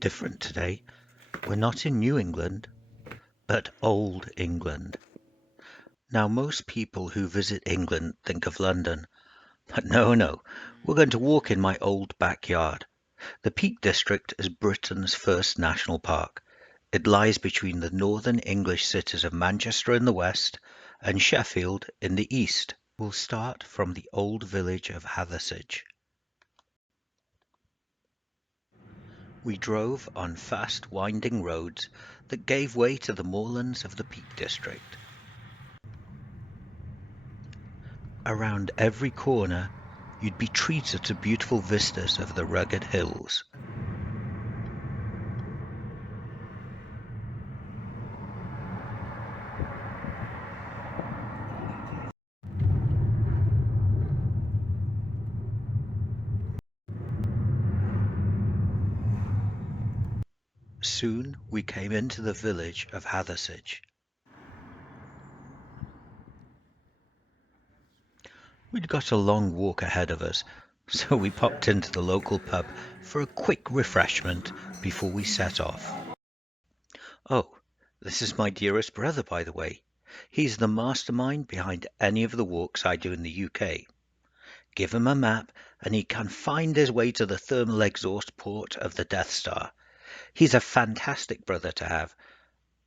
bit different today. We're not in New England, but Old England. Now, most people who visit England think of London, but no, we're going to walk in my old backyard. The Peak District is Britain's first national park. It lies between the northern English cities of Manchester in the west and Sheffield in the east. We'll start from the old village of Hathersage. We drove on fast, winding roads that gave way to the moorlands of the Peak District. Around every corner, you'd be treated to beautiful vistas of the rugged hills. Soon we came into the village of Hathersage. We'd got a long walk ahead of us, so we popped into the local pub for a quick refreshment before we set off. Oh, this is my dearest brother, by the way. He's the mastermind behind any of the walks I do in the UK. Give him a map and he can find his way to the thermal exhaust port of the Death Star. He's a fantastic brother to have,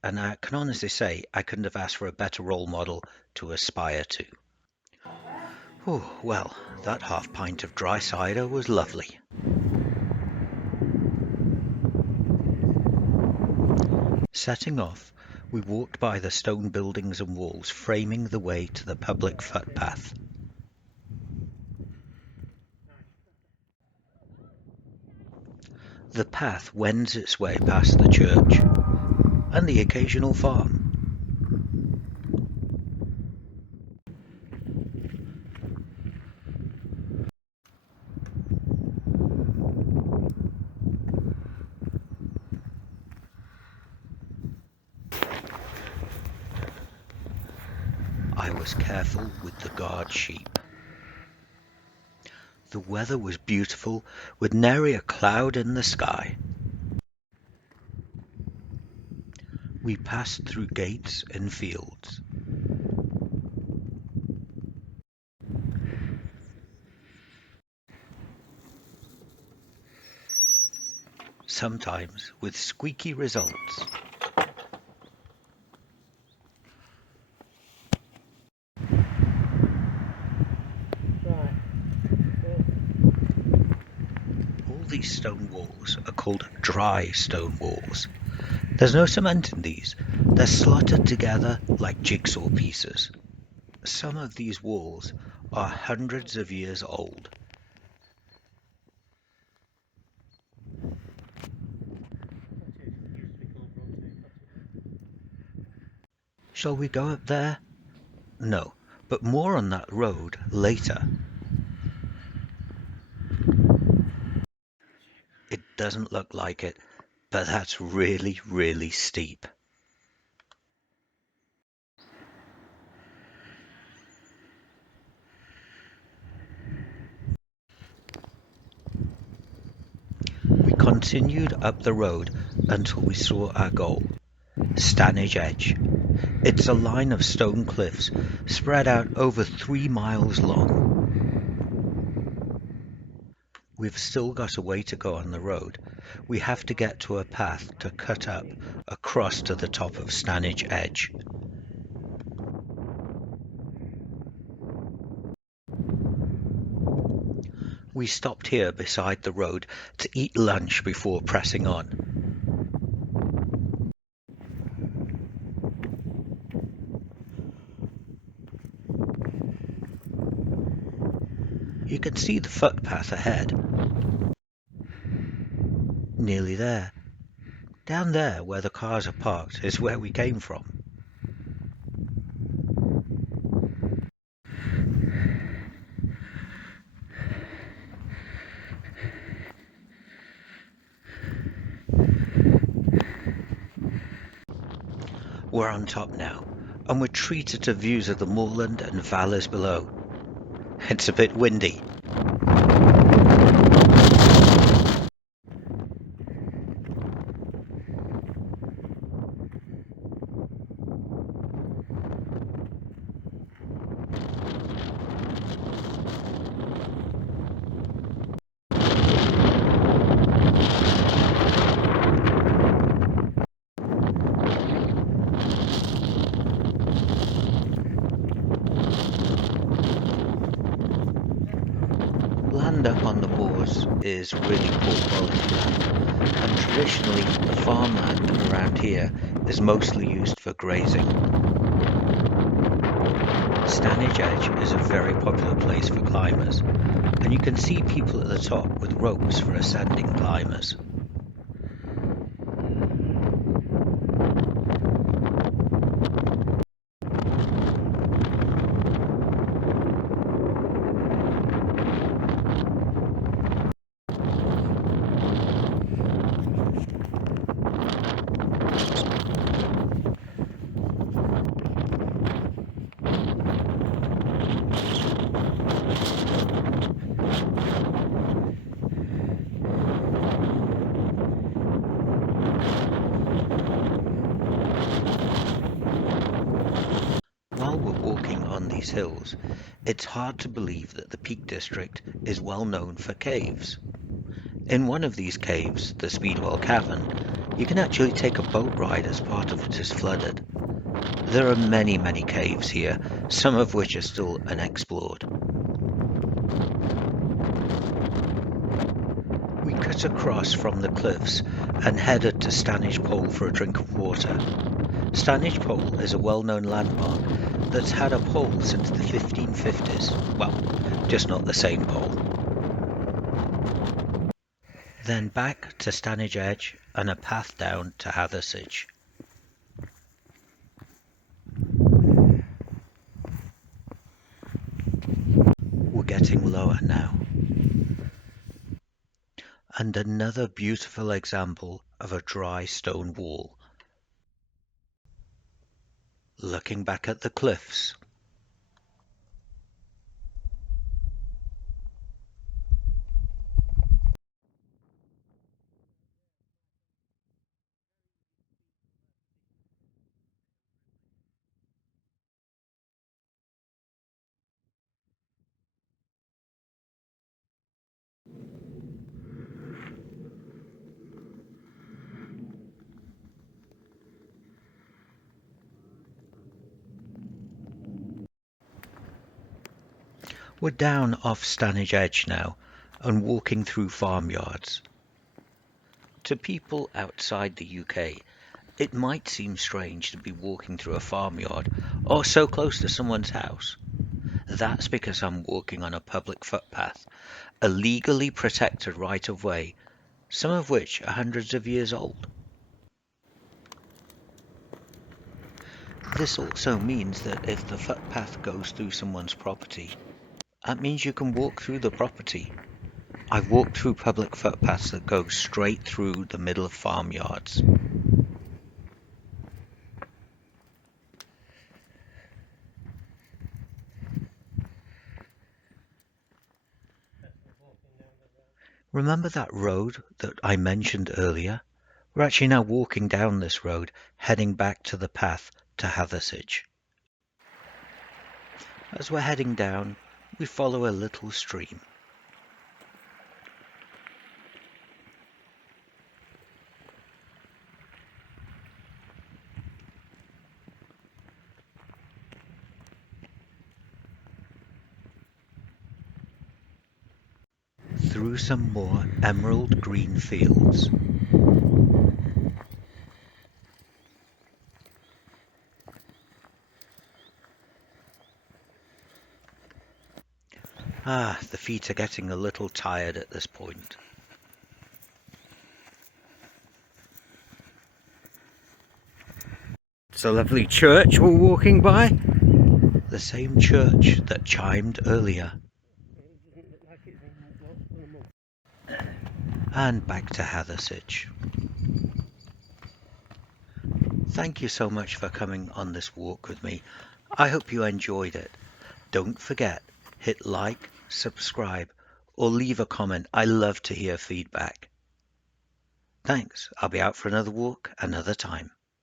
and I can honestly say I couldn't have asked for a better role model to aspire to. Oh, well, that half pint of dry cider was lovely. Setting off, we walked by the stone buildings and walls framing the way to the public footpath. The path wends its way past the church and the occasional farm. I was careful with the guard sheep. The weather was beautiful, with nary a cloud in the sky. We passed through gates and fields. Sometimes with squeaky results. These stone walls are called dry stone walls. There's no cement in these. They're slotted together like jigsaw pieces. Some of these walls are hundreds of years old. Shall we go up there? No, but more on that road later. It doesn't look like it, but that's really, really steep. We continued up the road until we saw our goal, Stanage Edge. It's a line of stone cliffs spread out over 3 miles long. We've still got a way to go on the road. We have to get to a path to cut up across to the top of Stanage Edge. We stopped here beside the road to eat lunch before pressing on. You can see the footpath ahead. Nearly there. Down there where the cars are parked is where we came from. We're on top now, and we're treated to views of the moorland and valleys below. It's a bit windy. land up on the moors is really poor quality land, and traditionally the farmland around here is mostly used for grazing. Stanage Edge is a very popular place for climbers, and you can see people at the top with ropes for ascending climbers. While we're walking on these hills, it's hard to believe that the Peak District is well known for caves. In one of these caves, the Speedwell Cavern, you can actually take a boat ride as part of it is flooded. There are many, many caves here, some of which are still unexplored. We cut across from the cliffs and headed to Stanage Pole for a drink of water. Stanage Pole is a well-known landmark that's had a pole since the 1550s. Well, just not the same pole. Then back to Stanage Edge and a path down to Hathersage. We're getting lower now. And another beautiful example of a dry stone wall. Looking back at the cliffs. We're down off Stanage Edge now and walking through farmyards. To people outside the UK, it might seem strange to be walking through a farmyard or so close to someone's house. That's because I'm walking on a public footpath, a legally protected right-of-way, some of which are hundreds of years old. This also means that if the footpath goes through someone's property, that means you can walk through the property. I've walked through public footpaths that go straight through the middle of farmyards. Remember that road that I mentioned earlier? We're actually now walking down this road, heading back to the path to Hathersage. As we're heading down, we follow a little stream. Through some more emerald green fields. The feet are getting a little tired at this point. It's a lovely church we're walking by. The same church that chimed earlier. And back to Hathersage. Thank you so much for coming on this walk with me. I hope you enjoyed it. Don't forget, hit like, subscribe, or leave a comment. I love to hear feedback. Thanks. I'll be out for another walk another time.